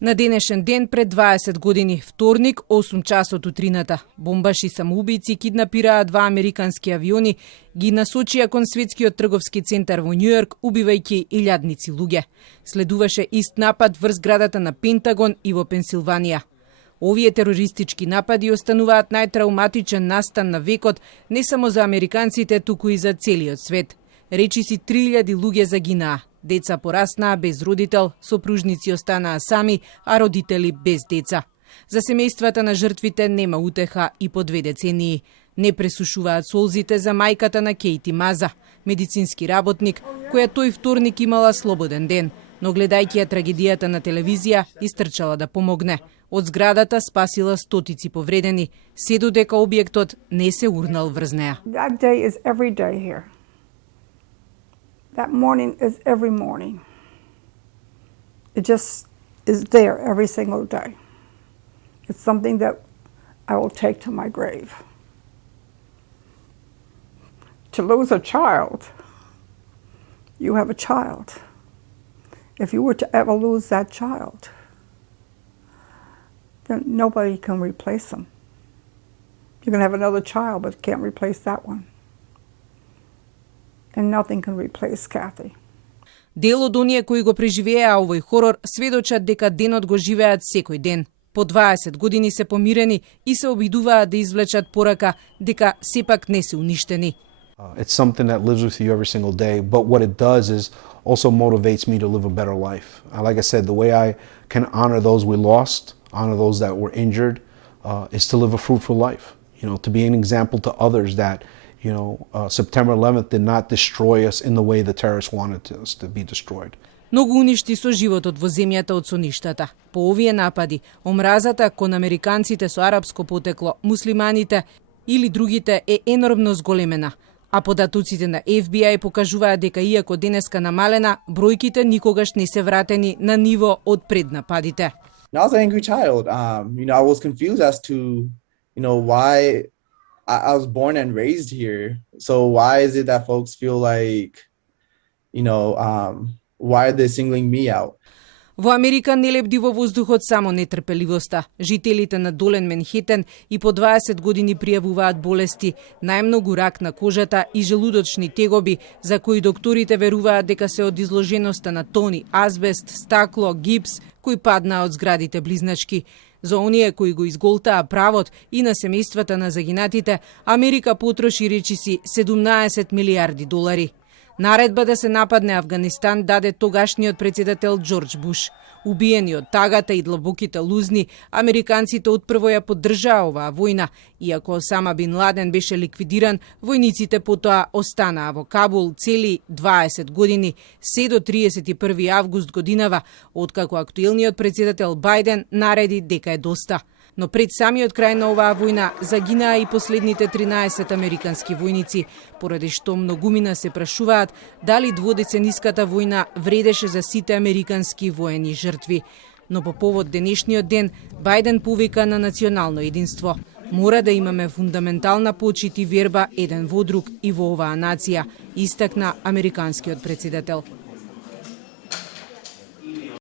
На денешен ден пред 20 години, вторник, 8 часот утрината, бомбаши самоубийци киднапираа два американски авиони, ги насочија кон светскиот трговски центар во Њујорк, убивајќи илјадници луѓе. Следуваше ист напад врз градата на Пентагон и во Пенсилванија. Овие терористички напади остануваат најтрауматичен настан на векот не само за американците, туку и за целиот свет. Речиси 3000 луѓе загинаа. Деца пораснаа без родител, сопружници останаа сами, а родители без деца. За семејствата на жртвите нема утеха и по 2 децении. Не пресушуваат солзите за мајката на Кейти Маза, медицински работник, која тој вторник имала слободен ден, но гледајќи ја трагедијата на телевизија, истрчала да помогне. Од зградата спасила стотици повредени, се додека објектот не се урнал врз неа. That day is every day here. That morning is every morning. It just is there every single day. It's something that I will take to my grave. To lose a child, you have a child. If you were to ever lose that child, then nobody can replace them. You can have another child, but can't replace that one. And nothing can replace Kathy. Дел од оние кои го преживеа овој хорор сведочат дека денот го живеат секој ден. По 20 години се помирени и се обидуваат да извлечат порака дека сепак не се уништени. It's something that lives with you every single day, but what it does is also motivates me to live a better life. Like I said, the way I can honor those we lost, honor those that were injured, is to live a fruitful life. You know, to be an example to others that September 11th did not destroy us in the way the terrorists wanted us to be destroyed. Многу уништи со животот во земјата од соништата. По овие напади, омразата кон американците со арапско потекло, муслиманите или другите е енормно зголемена. А податоците на FBI покажуваат дека иако денеска намалена, бројките никогаш не се вратени на ниво од пред нападите. I was an angry child. I was confused as to, why I was born and raised here. So why is it that folks feel like, why are they singling me out? Во Америка не лебди во воздухот само нетрпеливоста. Жителите на Долен Менхетен и по 20 години пријавуваат болести, најмногу рак на кожата и желудочни тегоби, за кои докторите веруваат дека се од изложеноста на тони, азбест, стакло, гипс, кои паднаа од зградите близначки. За оние кои го изголтаа правот и на семејствата на загинатите, Америка потроши речиси 17 милиарди долари. Наредба да се нападне Авганистан даде тогашниот председател Џорџ Буш. Убиени од тагата и длабоките лузни, американците отпрво ја поддржаа оваа војна. Иако Осама Бин Ладен беше ликвидиран, војниците потоа останаа во Кабул цели 20 години, се до 31 август годинава, откако актуелниот председател Бајден нареди дека е доста. Но пред самиот крај на оваа војна загинаа и последните 13 американски војници, поради што многумина се прашуваат дали дводецениската војна вредеше за сите американски воени жртви. Но по повод денешниот ден, Бајден повика на национално единство. Мора да имаме фундаментална почит и верба еден во друг и во оваа нација, истакна американскиот председател.